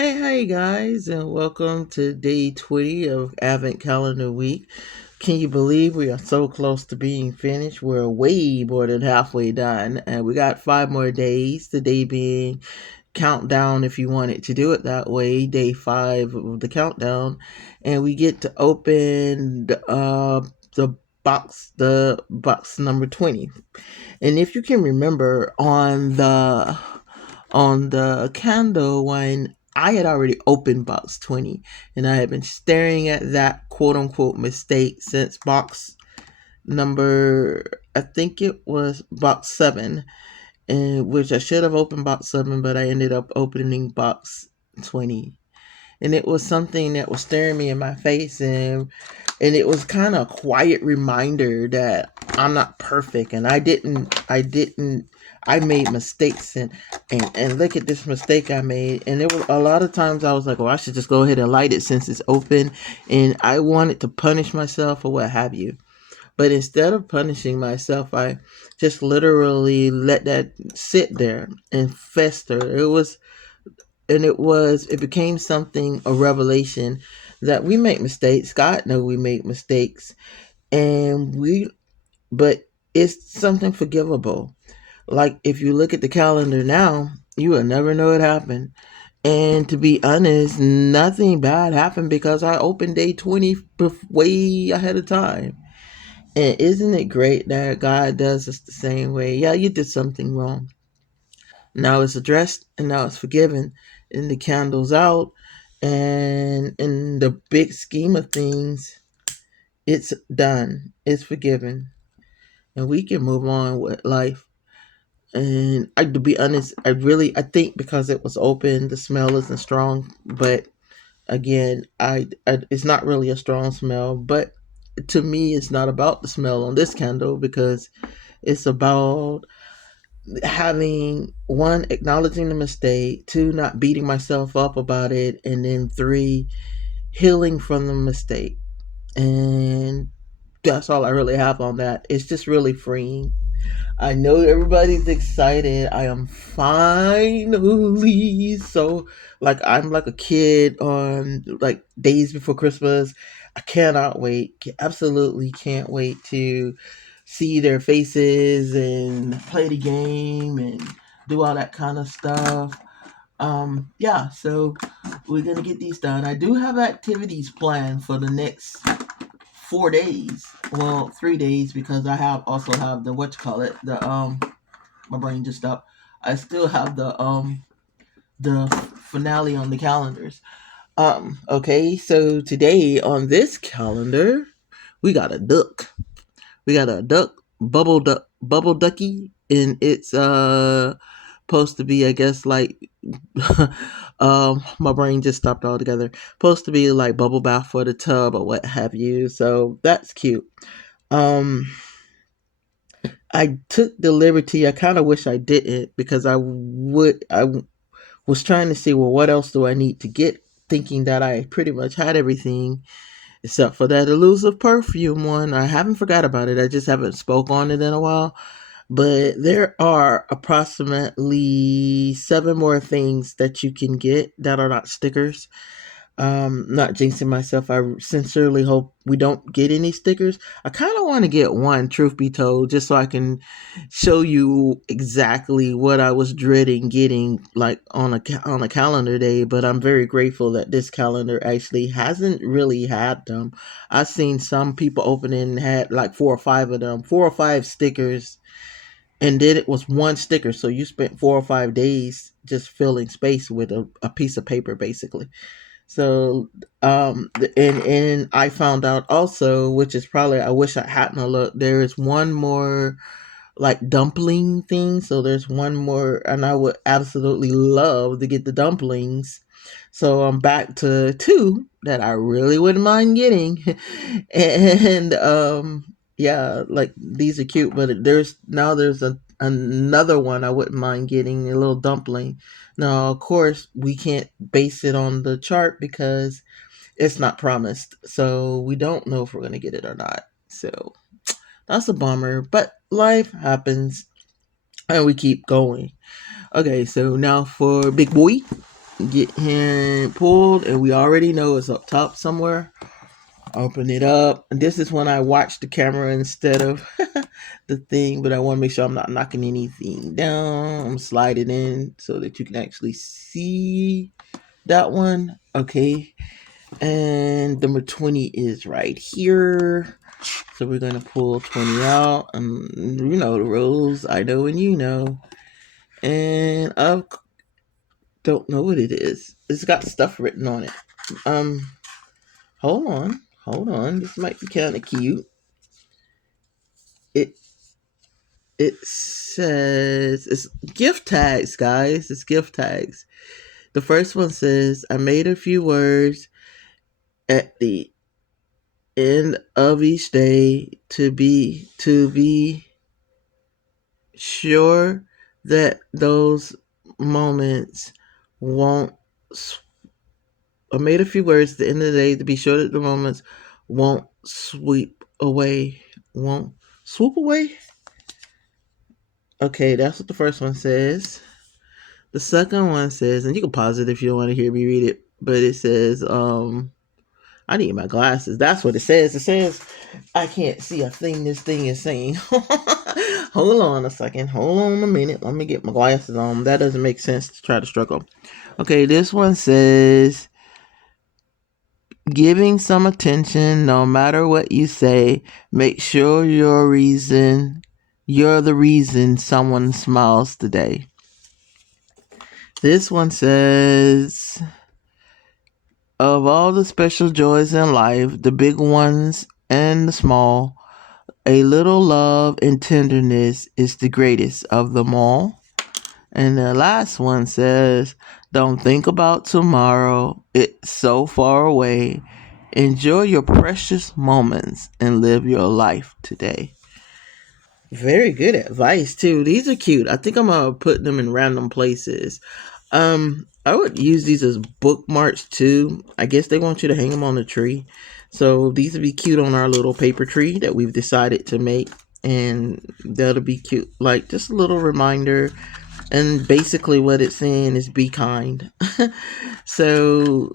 Hey guys, and welcome to day 20 of Advent Calendar Week. Can you believe we are so close to being finished? We're way more than halfway done, and we got 5 more days. Today being countdown, if you wanted to do it that way, day 5 of the countdown, and we get to open the box number 20. And if you can remember on the candle one, I had already opened box 20 and I had been staring at that quote unquote mistake since box number, I think it was box 7, and which I should have opened box 7, but I ended up opening box 20. And it was something that was staring me in my face, and it was kind of a quiet reminder that I'm not perfect, and I made mistakes, and look at this mistake I made. And there was a lot of times I was like, well, I should just go ahead and light it since it's open, and I wanted to punish myself or what have you. But instead of punishing myself, I just literally let that sit there and fester. It became something, a revelation, that we make mistakes. God knows we make mistakes, and but it's something forgivable. Like, if you look at the calendar now, you will never know it happened. And to be honest, nothing bad happened because I opened day 20 way ahead of time. And isn't it great that God does us the same way? Yeah, you did something wrong. Now it's addressed and now it's forgiven. And the candle's out. And in the big scheme of things, it's done. It's forgiven. And we can move on with life. And to be honest, I think because it was open, the smell isn't strong. But again, it's not really a strong smell. But to me, it's not about the smell on this candle, because it's about having, one, acknowledging the mistake, two, not beating myself up about it, and then three, healing from the mistake. And that's all I really have on that. It's just really freeing. I know everybody's excited. I am finally so, like, I'm like a kid on like days before Christmas. I cannot wait. Absolutely can't wait to see their faces and play the game and do all that kind of stuff. Yeah, so we're gonna get these done. I do have activities planned for the next 4 days. Well, 3 days, because I have also have the what you call it, the my brain just stopped. I still have the finale on the calendars. Okay, so today on this calendar, we got a duck. We got a bubble ducky, and it's supposed to be, I guess, like my brain just stopped altogether. Supposed to be like bubble bath for the tub or what have you. So that's cute. Um I took the liberty. I kind of wish I didn't, because was trying to see, well, what else do I need to get, thinking that I pretty much had everything except for that elusive perfume one. I haven't forgot about it. I just haven't spoke on it in a while. But there are approximately 7 more things that you can get that are not stickers. Not jinxing myself, I sincerely hope we don't get any stickers. I kind of want to get one, truth be told, just so I can show you exactly what I was dreading getting, like on a calendar day. But I'm very grateful that this calendar actually hasn't really had them. I've seen some people open it and had like 4 or 5 of them, 4 or 5 stickers, and then it was one sticker. So you spent 4 or 5 days just filling space with a piece of paper, basically. So, and I found out also, which is probably, I wish I hadn't looked. There is one more like dumpling thing. So there's one more, and I would absolutely love to get the dumplings. So I'm back to two that I really wouldn't mind getting, and yeah, like these are cute. But there's another one I wouldn't mind getting, a little dumpling. Now, of course, we can't base it on the chart because it's not promised. So we don't know if we're going to get it or not. So that's a bummer, but life happens and we keep going. Okay, so now for Big Boy. get him pulled, and we already know it's up top somewhere. Open it up. And this is when I watch the camera instead of the thing, but I want to make sure I'm not knocking anything down. I'm sliding in so that you can actually see that one. Okay. And number 20 is right here. So we're going to pull 20 out. You know the rules. I know and you know. And I don't know what it is. It's got stuff written on it. Um, hold on. Hold on. This might be kind of cute. It it says it's gift tags, guys. It's gift tags. The first one says, I made a few words at the end of each day to be sure that those moments won't. I made a few words at the end of the day to be sure that the moments won't sweep away. Won't swoop away. Okay, that's what the first one says. The second one says, and you can pause it if you don't want to hear me read it, but it says, I need my glasses. That's what it says. It says I can't see a thing this thing is saying. Hold on a second. Hold on a minute. Let me get my glasses on. That doesn't make sense to try to struggle. Okay, this one says giving some attention no matter what you say. Make sure you're the reason someone smiles today. This one says, of all the special joys in life, the big ones and the small, a little love and tenderness is the greatest of them all. And the last one says, don't think about tomorrow. It's so far away. Enjoy your precious moments and live your life today. Very good advice too. These are cute. I think I'm gonna put them in random places. I would use these as bookmarks too. I guess they want you to hang them on the tree. So these would be cute on our little paper tree that we've decided to make. And that'll be cute. Like just a little reminder. And basically what it's saying is be kind. So,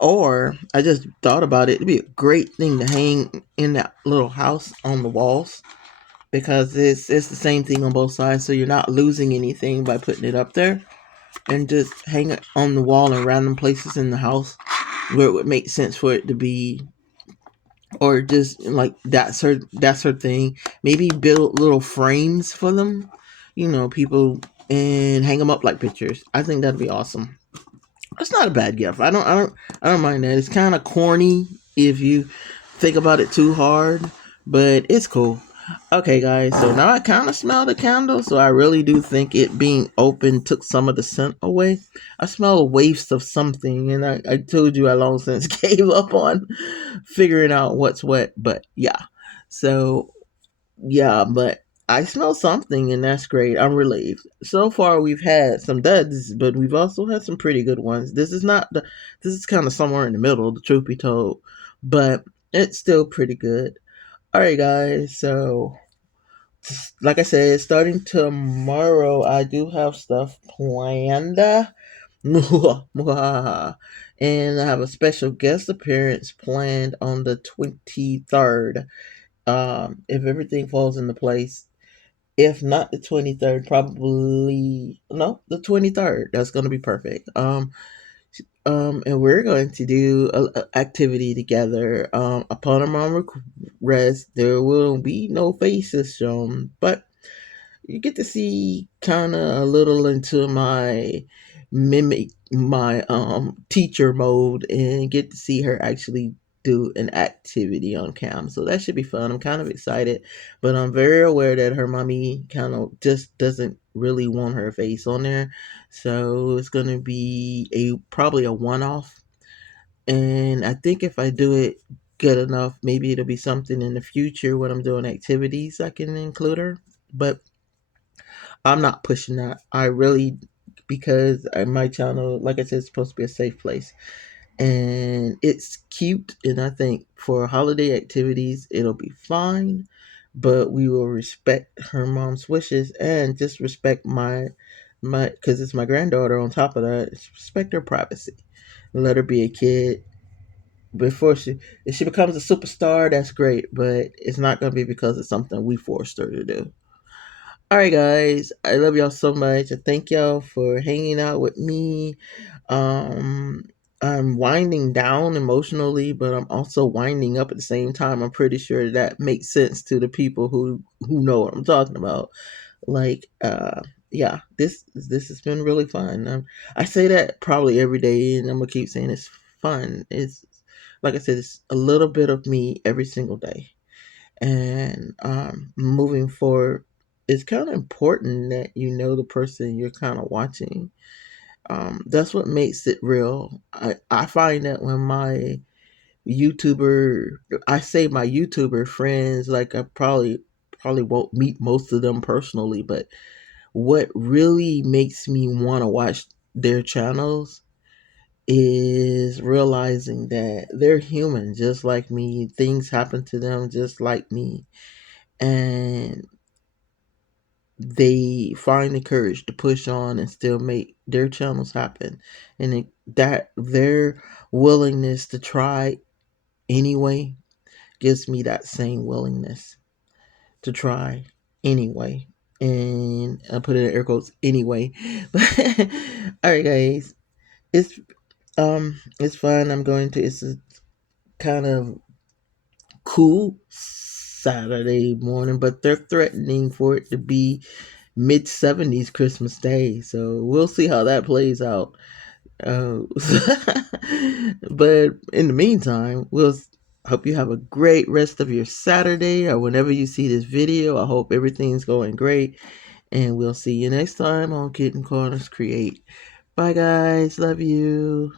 or I just thought about it. It'd be a great thing to hang in that little house on the walls because it's the same thing on both sides. So you're not losing anything by putting it up there, and just hang it on the wall in random places in the house where it would make sense for it to be, or just like that's her thing. Maybe build little frames for them, people, and hang them up like pictures. I think that'd be awesome. That's not a bad gift. I don't mind that. It's kind of corny if you think about it too hard, but it's cool. Okay, guys, so now I kind of smell the candle, so I really do think it being open took some of the scent away. I smell a waste of something, and I told you I long since gave up on figuring out what's what, but yeah. So, yeah, but I smell something, and that's great. I'm relieved. So far, we've had some duds, but we've also had some pretty good ones. This is kind of somewhere in the middle, the truth be told, but it's still pretty good. All right, guys, so like I said, starting tomorrow, I do have stuff planned. And I have a special guest appearance planned on the 23rd. If everything falls into place. If not the 23rd, probably no, the 23rd. That's going to be perfect. And we're going to do a activity together. Upon a mom rest, there will be no faces shown, but you get to see kind of a little into my mimic my teacher mode and get to see her actually do an activity on cam. So that should be fun. I'm kind of excited, but I'm very aware that her mommy kind of just doesn't really want her face on there. So it's going to be a probably a one off, and I think if I do it good enough, maybe it'll be something in the future when I'm doing activities I can include her. But I'm not pushing that. I really, because my channel, like I said, is supposed to be a safe place. And it's cute. And I think for holiday activities, it'll be fine. But we will respect her mom's wishes and just respect because it's my granddaughter. On top of that, respect her privacy. Let her be a kid before if she becomes a superstar. That's great, but it's not going to be because it's something we forced her to do. All right, guys, I love y'all so much. I thank y'all for hanging out with me. Um, I'm winding down emotionally, but I'm also winding up at the same time. I'm pretty sure that makes sense to the people who know what I'm talking about. Like, yeah, this has been really fun. I say that probably every day, and I'm gonna keep saying it's fun. It's like I said, it's a little bit of me every single day, and moving forward, it's kind of important that you know the person you're kind of watching. That's what makes it real. I find that when my YouTuber, I say my YouTuber friends, like I probably won't meet most of them personally, but what really makes me want to watch their channels is realizing that they're human just like me. Things happen to them just like me. And they find the courage to push on and still make their channels happen. And that their willingness to try anyway gives me that same willingness to try anyway. And I put it in air quotes anyway. All right, guys, it's fun. It's a kind of cool Saturday morning, but they're threatening for it to be mid 70s Christmas Day. So we'll see how that plays out. Uh, but in the meantime, we'll hope you have a great rest of your Saturday or whenever you see this video. I hope everything's going great. And we'll see you next time on Kitten Corners Create. Bye, guys. Love you.